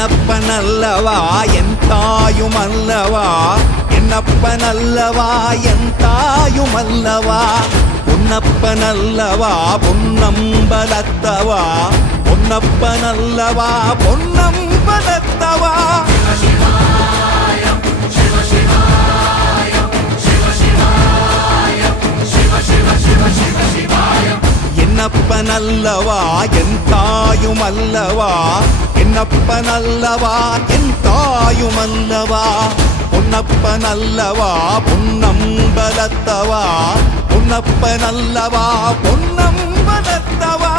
என்னப்பனல்லவா என் தாயுமல்லவா, என்னப்பனல்லவா என் தாயுமல்லவா, பொன்னப்பனல்லவா பொன்னம்பலத்தவா, பொன்னப்பனல்லவா பொன்னம்பலத்தவா. என்னப்பனல்லவா என் தாயுமல்லவா, என்னப்பனல்லவா என் தாயுமல்லவா, பொன்னப்பனல்லவா பொன்னம்பலத்தவா, பொன்னப்பனல்லவா பொன்னம்பலத்தவா.